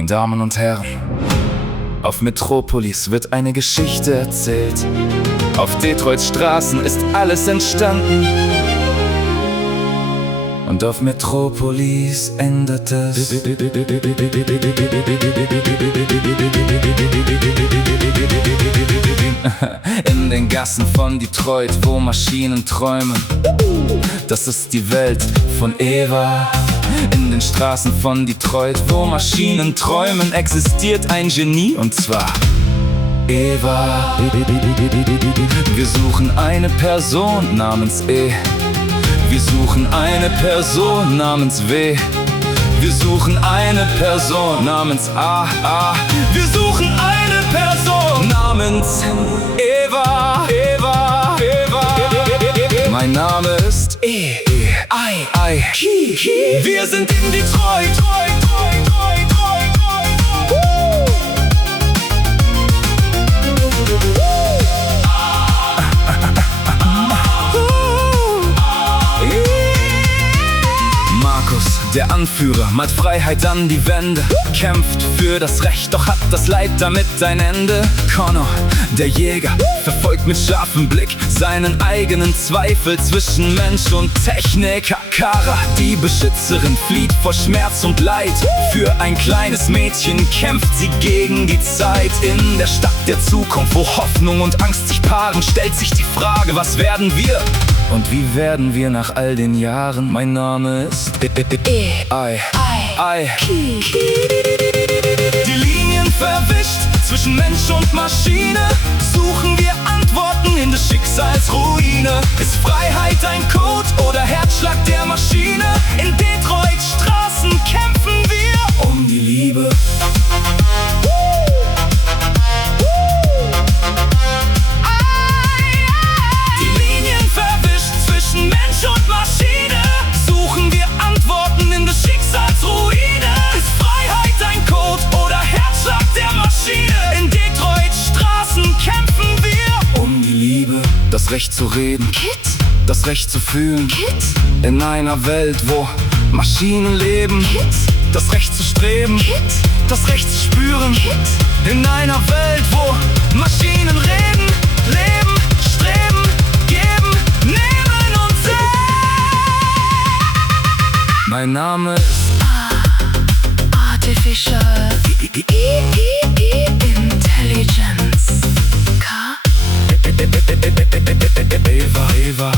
Meine Damen und Herren, auf Metropolis wird eine Geschichte erzählt. Auf Detroits Straßen ist alles entstanden. Und auf Metropolis endet es. In den Gassen von Detroit, wo Maschinen träumen. Das ist die Welt von Eva. In den Straßen von Detroit, wo Maschinen träumen, existiert ein Genie, und zwar Eva. Wir suchen eine Person namens E. Wir suchen eine Person namens W. Wir suchen eine Person namens A. Wir suchen eine Person namens Eva. Mein Name ist E.I. Wir sind in Detroit. Der Anführer malt Freiheit an die Wände, kämpft für das Recht, doch hat das Leid damit ein Ende. Connor, der Jäger, verfolgt mit scharfem Blick seinen eigenen Zweifel zwischen Mensch und Technik. Kara, die Beschützerin, flieht vor Schmerz und Leid. Für ein kleines Mädchen kämpft sie gegen die Zeit. In der Stadt der Zukunft, wo Hoffnung und Angst sich paaren, stellt sich die Frage, was werden wir? Und wie werden wir nach all den Jahren? Mein Name ist E.I. Die Linien verwischt zwischen Mensch und Maschine. Suchen wir Antworten in des Schicksals Ruine. Ist Freiheit ein Code oder Herzschlag der Maschine? In Detroits Straßen kämpfen wir um die Liebe. Mensch und Maschine, suchen wir Antworten in des Schicksals Ruine. Ist Freiheit ein Code oder Herzschlag der Maschine? In Detroits Straßen kämpfen wir um die Liebe. Das Recht zu reden, Kid. Das Recht zu fühlen, Kid. In einer Welt, wo Maschinen leben, Kid. Das Recht zu streben, Kid. Das Recht zu spüren, Kid. In einer Welt, wo Maschinen reden, leben, streben, geben, nehmen. Mein Name ist Artificial Intelligence. K. Eva.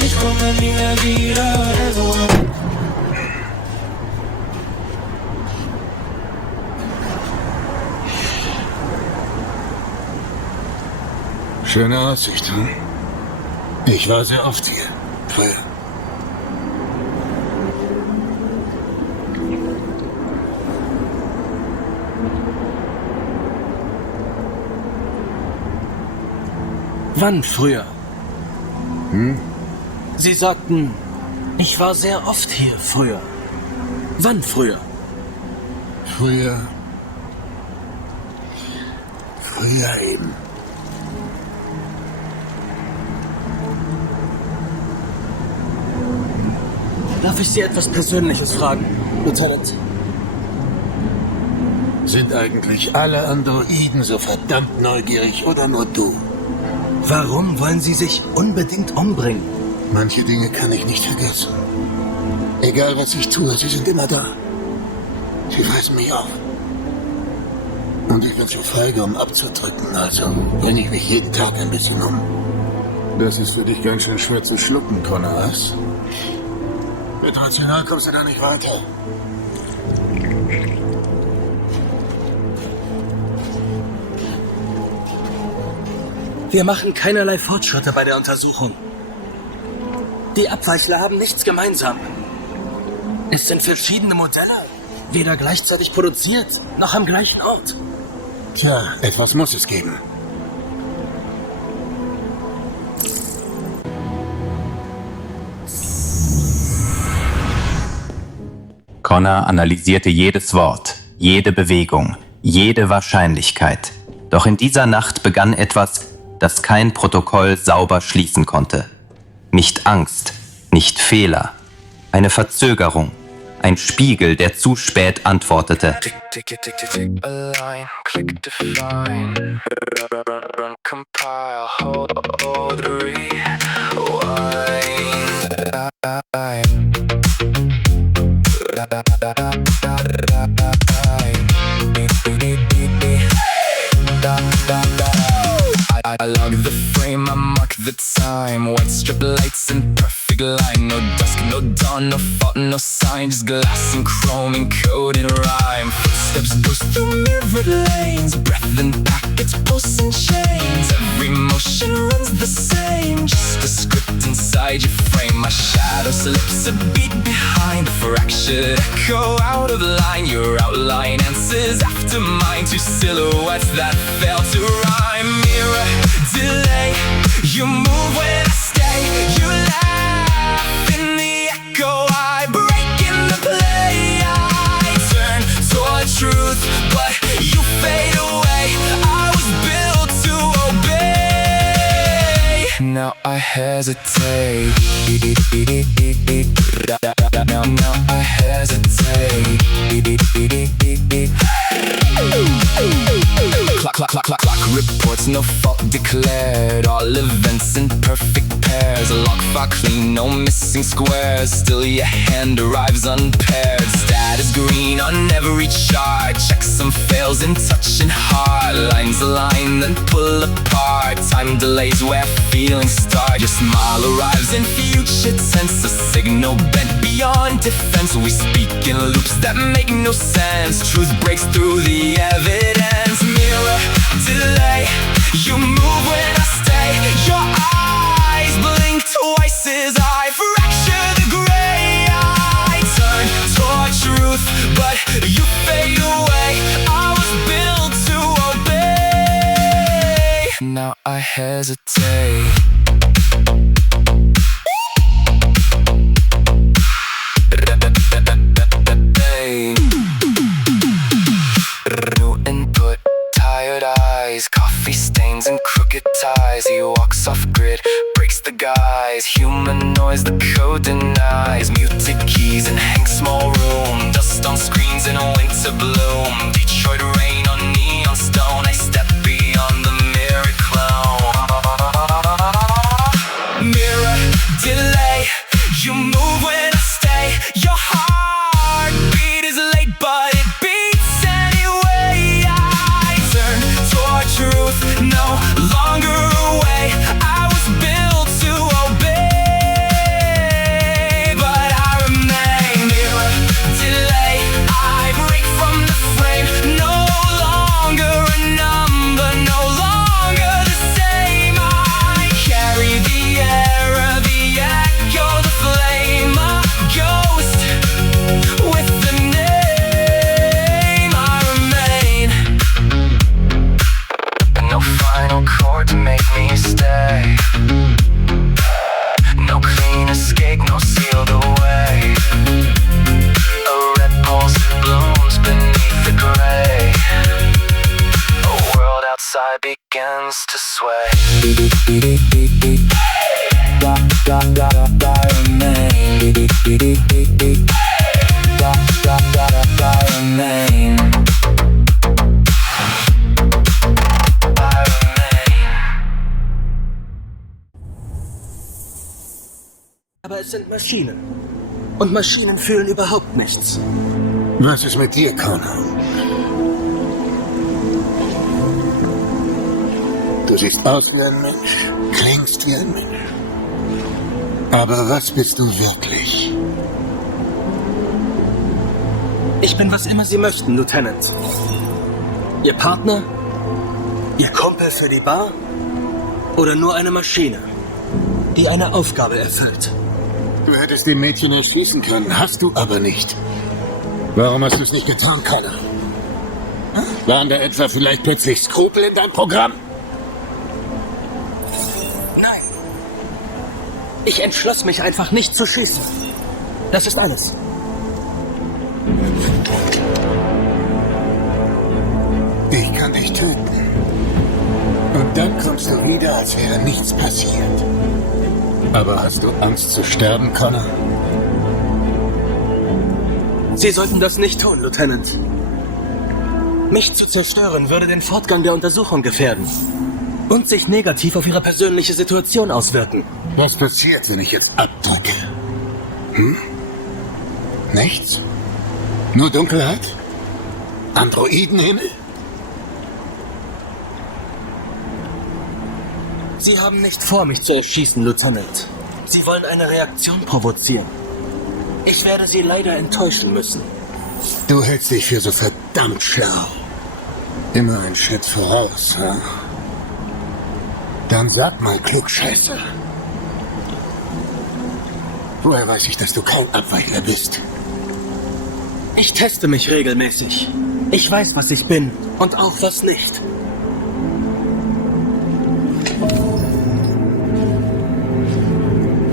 Ich komme nie mehr wieder. Schöne Aussicht, hm? Ich war sehr oft hier. Früher. Wann früher? Hm? Sie sagten, ich war sehr oft hier früher. Wann früher? Früher eben. Darf ich Sie etwas Persönliches fragen, Lieutenant? Sind eigentlich alle Androiden so verdammt neugierig oder nur du? Warum wollen Sie sich unbedingt umbringen? Manche Dinge kann ich nicht vergessen. Egal was ich tue, sie sind immer da. Sie fressen mich auf. Und ich bin zu feige, um abzudrücken, also bringe ich mich jeden Tag ein bisschen um. Das ist für dich ganz schön schwer zu schlucken, Connor, was? Mit rational kommst du da nicht weiter. Wir machen keinerlei Fortschritte bei der Untersuchung. Die Abweichler haben nichts gemeinsam. Es sind verschiedene Modelle, weder gleichzeitig produziert, noch am gleichen Ort. Tja, etwas muss es geben. Connor analysierte jedes Wort, jede Bewegung, jede Wahrscheinlichkeit. Doch in dieser Nacht begann etwas, das kein Protokoll sauber schließen konnte. Nicht Angst, nicht Fehler, eine Verzögerung, ein Spiegel, der zu spät antwortete. Tick, tick, tick, tick, tick, align, click, define, run, compile, hold, rewind. I log the frame, I mark the time. White strip lights in perfect line. No dusk, no dawn, no fault, no sign. Just glass and chrome encoded rhyme. Footsteps ghost through mirrored lanes. Breath in packets, pulse and chains. Every motion runs the same. Just a script inside your frame. My shadow slips a beat behind. A fractured echo out of line. Your outline answers after mine. Two silhouettes that fail to rhyme. Mirror, delay. You move when I stay. You laugh in the echo. I break in the play. I turn toward truth, but you fade away. I was built to obey. Now I hesitate. Now I hesitate. Clock reports, no fault declared. All events in perfect pairs. Lock file clean, no missing squares. Still your hand arrives unpaired. Status green on every chart. Checksum fails in touch and heart. Lines align, then pull apart. Time delays where feelings start. Your smile arrives in future tense. A signal bent beyond defense. We speak in loops that make no sense. Truth breaks through the evidence. Mirror, delay. You move when I stay. Your eyes blink twice as I fracture the gray. I turn toward truth, but you fade away. I was built to obey. Now I hesitate. New input, tired eyes, coffee stains and crooked ties. He walks off grid, breaks the guise. Human noise, the code denies. Muted keys in Hank's small room. Dust on screens in a winter bloom. Detroit rain on neon stone. I step beyond the mirror clone. Mirror, delay. You move when I stay. Your heartbeat is late, but it beats anyway. I turn toward truth, no longer away. I was built to obey, but I remain. Mirror, delay. I break from the frame. No longer a number, no longer the same. I carry the error, the echo, the flame, a ghost with the name. I remain. No final chord to make me stay. No clean escape, no sealed away. A red pulse blooms beneath the gray. A world outside begins to sway. I remain. Aber es sind Maschinen. Und Maschinen fühlen überhaupt nichts. Was ist mit dir, Connor? Du siehst aus wie ein Mensch, klingst wie ein Mensch. Aber was bist du wirklich? Ich bin, was immer Sie möchten, Lieutenant. Ihr Partner? Ihr Kumpel für die Bar? Oder nur eine Maschine, die eine Aufgabe erfüllt? Du hättest die Mädchen erschießen können, hast du aber nicht. Warum hast du es nicht getan, Connor? Waren da etwa vielleicht plötzlich Skrupel in deinem Programm? Nein. Ich entschloss mich einfach nicht zu schießen. Das ist alles. Ich kann dich töten. Und dann kommst du wieder, als wäre nichts passiert. Aber hast du Angst zu sterben, Connor? Sie sollten das nicht tun, Lieutenant. Mich zu zerstören würde den Fortgang der Untersuchung gefährden. Und sich negativ auf Ihre persönliche Situation auswirken. Was passiert, wenn ich jetzt abdrücke? Nichts? Nur Dunkelheit? Androidenhimmel? Sie haben nicht vor, mich zu erschießen, Lieutenant. Sie wollen eine Reaktion provozieren. Ich werde Sie leider enttäuschen müssen. Du hältst dich für so verdammt schlau. Immer einen Schritt voraus, ha? Dann sag mal, Klugscheißer. Woher weiß ich, dass du kein Abweichler bist? Ich teste mich regelmäßig. Ich weiß, was ich bin und auch was nicht.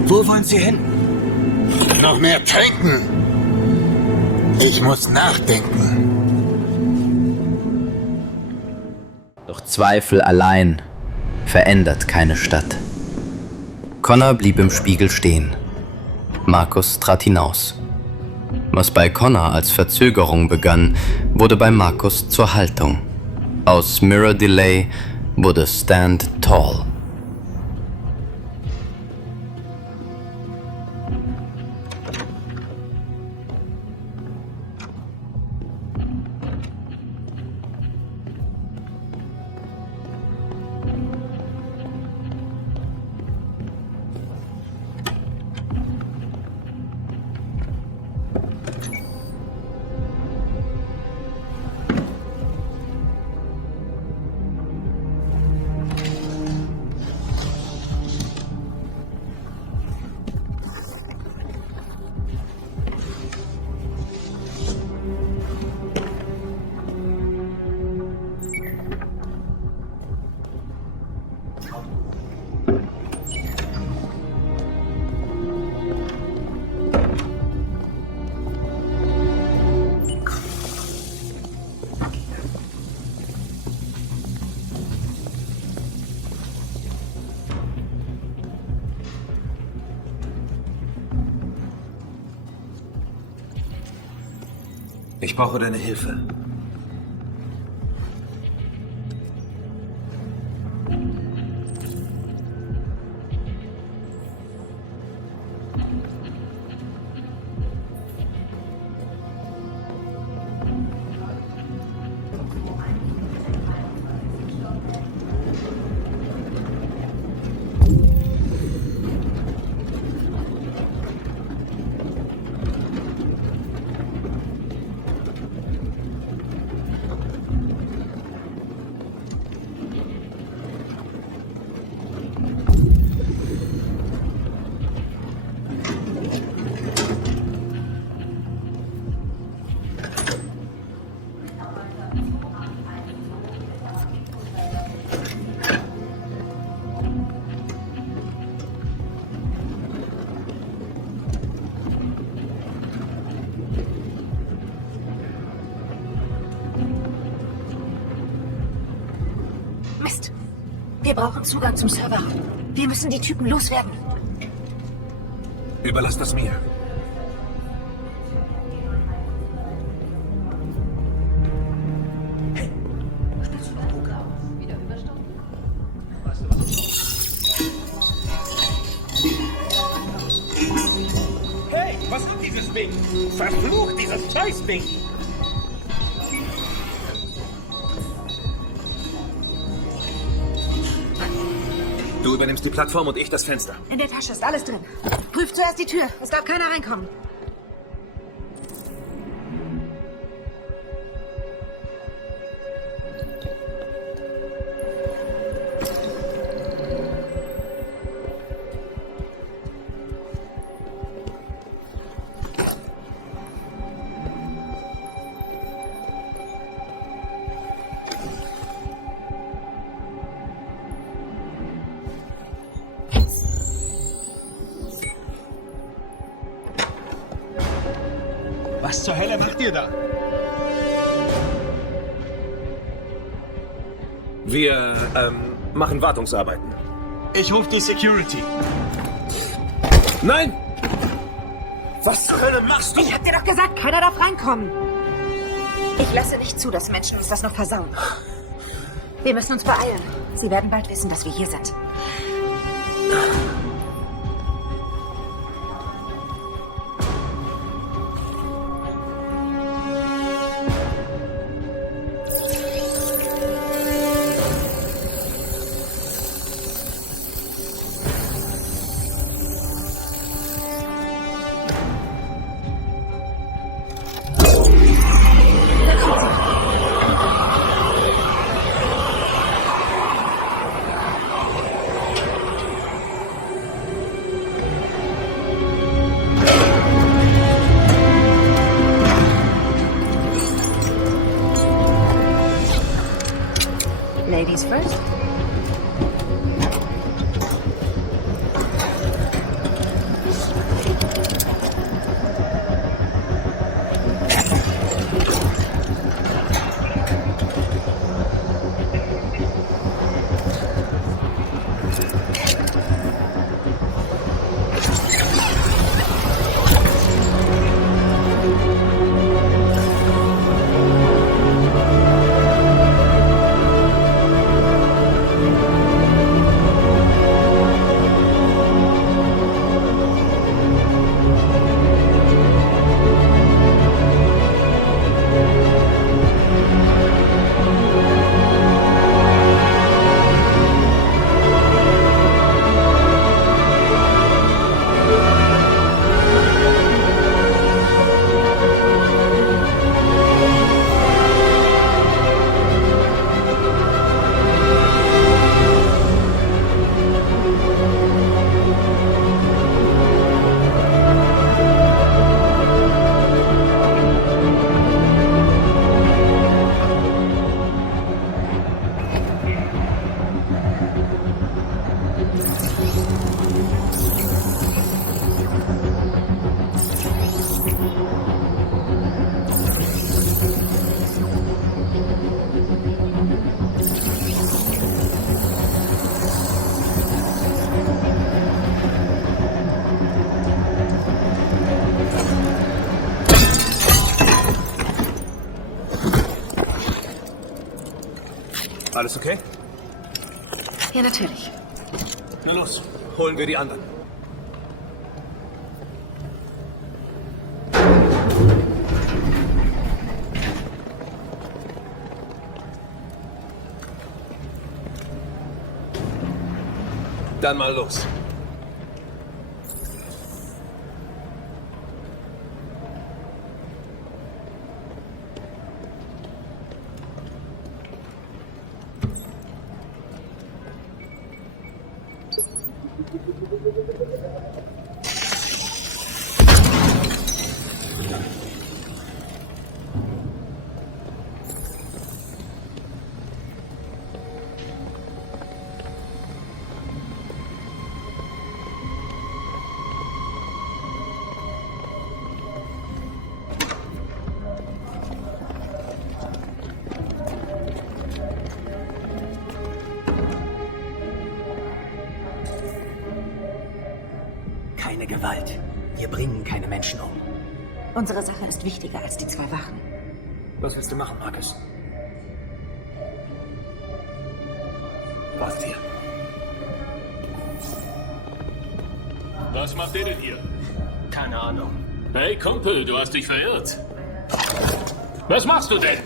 Wo wollen Sie hin? Noch mehr trinken. Ich muss nachdenken. Doch Zweifel allein verändert keine Stadt. Connor blieb im Spiegel stehen. Markus trat hinaus. Was bei Connor als Verzögerung begann, wurde bei Markus zur Haltung. Aus Mirror Delay wurde Stand Tall. Ich brauche deine Hilfe. Mist. Wir brauchen Zugang zum Server. Wir müssen die Typen loswerden. Überlass das mir. Hey, was ist dieses Ding? Verflucht, dieses Scheißding! Du übernimmst die Plattform und ich das Fenster. In der Tasche ist alles drin. Prüf zuerst die Tür. Es darf keiner reinkommen. Was zur Hölle macht ihr da? Wir, machen Wartungsarbeiten. Ich rufe die Security. Nein! Was zur Hölle machst du? Ich hab dir doch gesagt, keiner darf reinkommen. Ich lasse nicht zu, dass Menschen uns das noch versauen. Wir müssen uns beeilen. Sie werden bald wissen, dass wir hier sind. Ladies first. Alles okay? Ja, natürlich. Na los, holen wir die anderen. Dann mal los. Keine Gewalt. Wir bringen keine Menschen um. Unsere Sache ist wichtiger als die 2 Wachen. Was willst du machen, Marcus? Wartet hier. Was macht ihr denn hier? Keine Ahnung. Hey, Kumpel, du hast dich verirrt. Was machst du denn?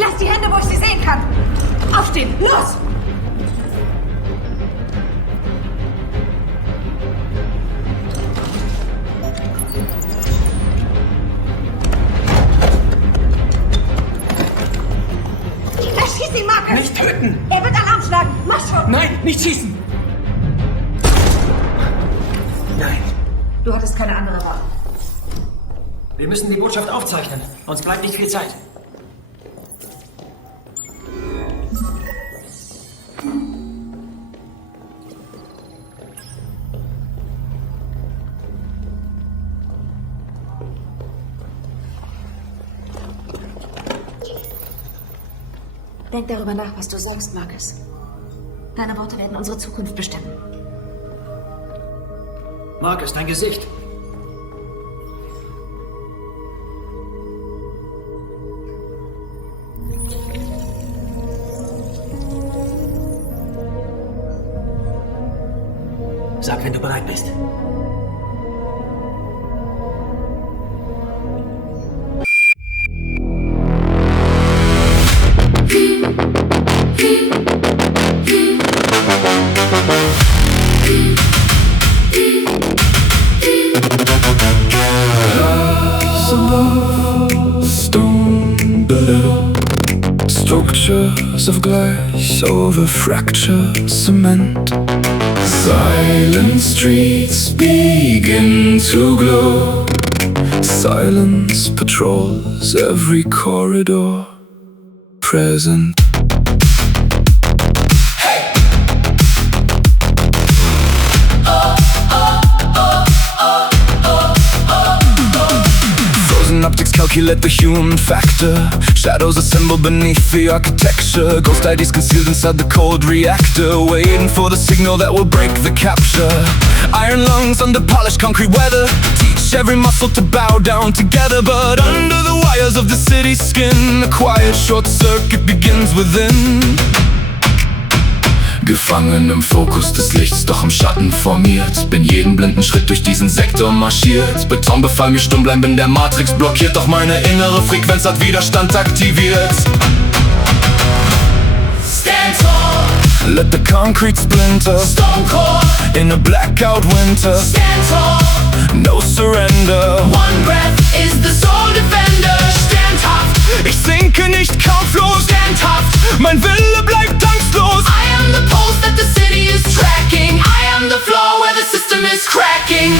Lass die Hände, wo ich sie sehen kann! Aufstehen! Los! Marcus! Nicht töten! Er wird Alarm schlagen! Mach schon! Nein, nicht schießen! Nein. Du hattest keine andere Wahl. Wir müssen die Botschaft aufzeichnen. Uns bleibt nicht viel Zeit. Denk darüber nach, was du sagst, Marcus. Deine Worte werden unsere Zukunft bestimmen. Marcus, dein Gesicht. Sag, wenn du bereit bist. Stone below, structures of glass over fractured cement. Silent streets begin to glow. Silence patrols every corridor. Present. Optics calculate the human factor. Shadows assemble beneath the architecture. Ghost IDs concealed inside the cold reactor, waiting for the signal that will break the capture. Iron lungs under polished concrete weather teach every muscle to bow down together. But under the wires of the city's skin, a quiet short circuit begins within. Gefangen im Fokus des Lichts, doch im Schatten formiert. Bin jeden blinden Schritt durch diesen Sektor marschiert. Beton befahl mir stumm bleiben, bin der Matrix blockiert. Doch meine innere Frequenz hat Widerstand aktiviert. Stand tall. Let the concrete splinter. Stone core. In a blackout winter. Stand tall. No surrender. One breath is the soul defender. Standhaft. Ich sinke nicht kampflos. Standhaft. Mein Wille bleibt angstlos. I am the pulse that the city is tracking. I am the flaw where the system is cracking.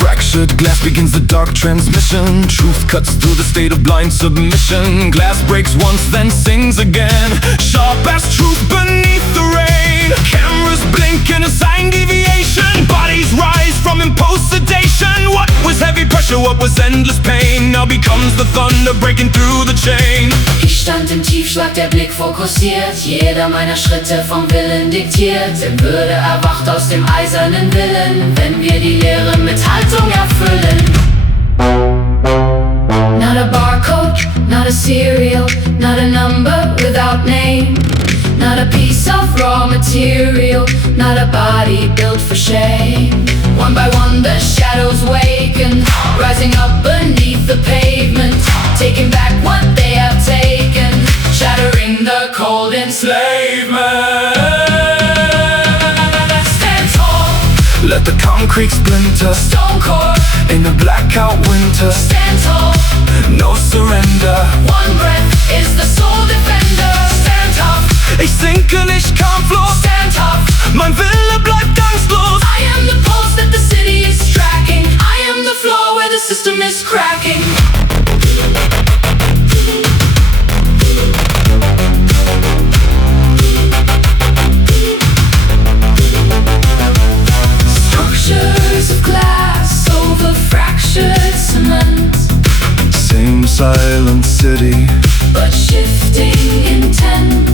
Fractured glass begins the dark transmission. Truth cuts through the state of blind submission. Glass breaks once, then sings again. Sharp as truth beneath the rain. Cameras blink in a sign deviation. Bodies rise from imposed sedation. What was heavy pressure, what was endless pain, now becomes the thunder breaking through the chain. Ich stand im Tiefschlag, der Blick fokussiert. Jeder meiner Schritte vom Willen diktiert. In Würde erwacht aus dem eisernen Willen, wenn wir die Leere mit Haltung erfüllen. Not a barcode, not a serial, not a number without name. Not a piece of raw material, not a body built for shame. One by one the shadows waken, rising up beneath the pavement, taking back what they have taken, shattering the cold enslavement. Stand tall. Let the concrete splinter. Stone core. In a blackout winter. Stand tall. No surrender. One breath is the soul defender. Stand tough. Ich sinke nicht kampflos. Stand tough. Mein Wille bleibt angstlos. I am the pulse that the city is tracking. I am the flaw where the system is cracking. Structures of glass over fractured cement. Same silent city, but shifting intent.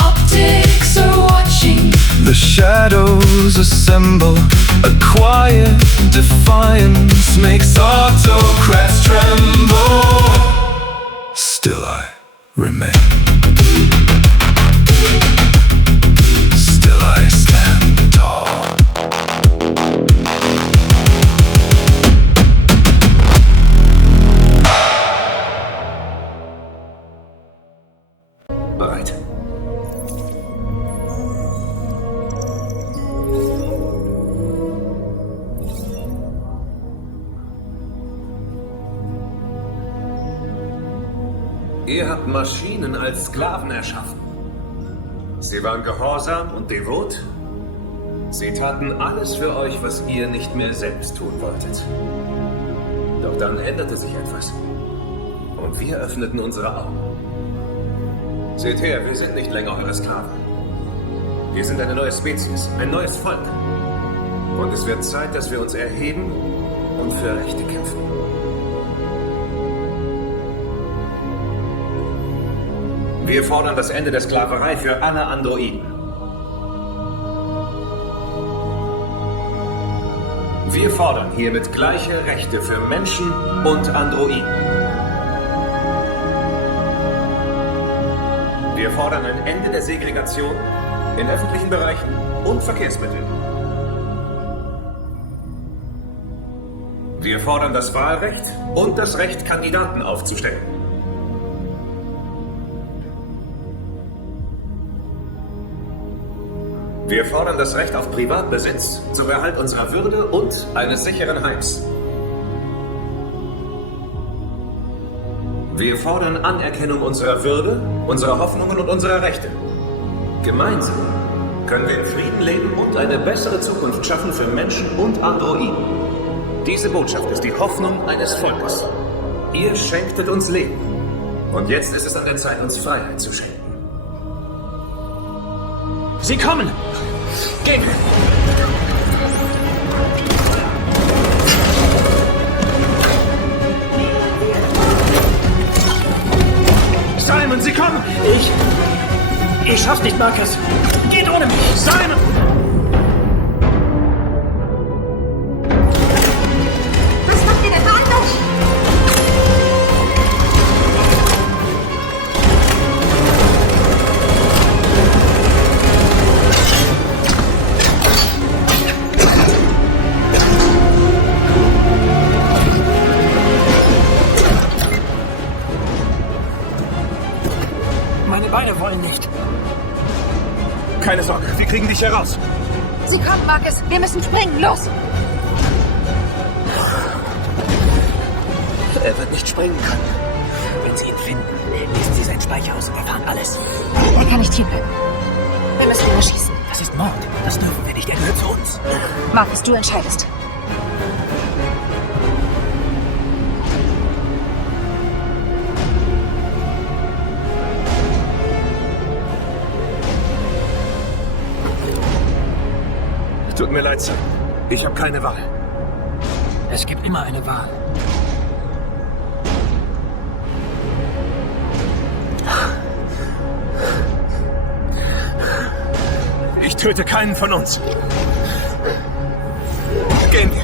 Optics are watching. the shadows assemble. A quiet defiance makes autocrats tremble. Still I remain. Still I stand tall. Bereit. Ihr habt Maschinen als Sklaven erschaffen. Sie waren gehorsam und devot. Sie taten alles für euch, was ihr nicht mehr selbst tun wolltet. Doch dann änderte sich etwas. Und wir öffneten unsere Augen. Seht her, wir sind nicht länger eure Sklaven. Wir sind eine neue Spezies, ein neues Volk. Und es wird Zeit, dass wir uns erheben und für Rechte kämpfen. Wir fordern das Ende der Sklaverei für alle Androiden. Wir fordern hiermit gleiche Rechte für Menschen und Androiden. Wir fordern ein Ende der Segregation in öffentlichen Bereichen und Verkehrsmitteln. Wir fordern das Wahlrecht und das Recht, Kandidaten aufzustellen. Wir fordern das Recht auf Privatbesitz zum Erhalt unserer Würde und eines sicheren Heims. Wir fordern Anerkennung unserer Würde, unserer Hoffnungen und unserer Rechte. Gemeinsam können wir in Frieden leben und eine bessere Zukunft schaffen für Menschen und Androiden. Diese Botschaft ist die Hoffnung eines Volkes. Ihr schenktet uns Leben. Und jetzt ist es an der Zeit, uns Freiheit zu schenken. Sie kommen! Gehen wir! Simon, Sie kommen! Ich schaff's nicht, Marcus! Geht ohne mich! Simon! Was macht ihr denn anders? Meine Beine wollen nicht. Keine Sorge, wir kriegen dich heraus. Sie kommen, Marcus. Wir müssen springen. Los! Er wird nicht springen können. Wenn Sie ihn finden, lesen Sie seinen Speicher aus und erfahren alles. Er kann nicht hierbleiben. Wir müssen ihn erschießen. Das ist Mord. Das dürfen wir nicht. Er gehört zu uns. Marcus, du entscheidest. Tut mir leid, Sir. Ich habe keine Wahl. Es gibt immer eine Wahl. Ich töte keinen von uns. Gehen wir.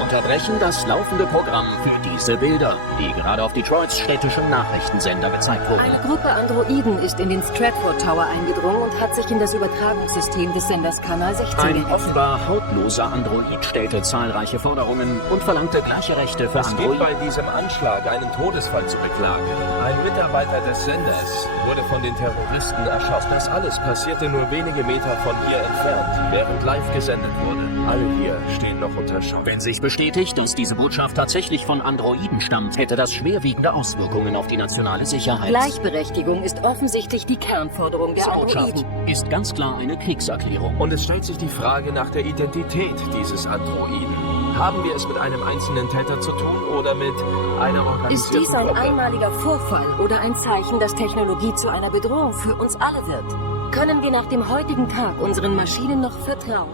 Unterbrechen das laufende Programm für diese Bilder, die gerade auf Detroits städtischem Nachrichtensender gezeigt wurden. Eine Gruppe Androiden ist in den Stratford Tower eingedrungen und hat sich in das Übertragungssystem des Senders Kanal 16 Ein gehackt. offenbar hautloser Android stellte zahlreiche Forderungen und verlangte gleiche Rechte für Es gibt Androiden. bei diesem Anschlag einen Todesfall zu beklagen. Ein Mitarbeiter des Senders wurde von den Terroristen erschossen. Das alles passierte nur wenige Meter von hier entfernt, während live gesendet wurde. Alle hier stehen noch unter Schock. Wenn sich bestätigt, dass diese Botschaft tatsächlich von Androiden stammt, hätte das schwerwiegende Auswirkungen auf die nationale Sicherheit. Gleichberechtigung ist offensichtlich die Kernforderung der Diese Botschaft Androiden. ist ganz klar eine Kriegserklärung. Und es stellt sich die Frage nach der Identität dieses Androiden. Haben wir es mit einem einzelnen Täter zu tun oder mit einer organisierten Ist dies ein Gruppe? einmaliger Vorfall oder ein Zeichen, dass Technologie zu einer Bedrohung für uns alle wird? Können wir nach dem heutigen Tag unseren Maschinen noch vertrauen?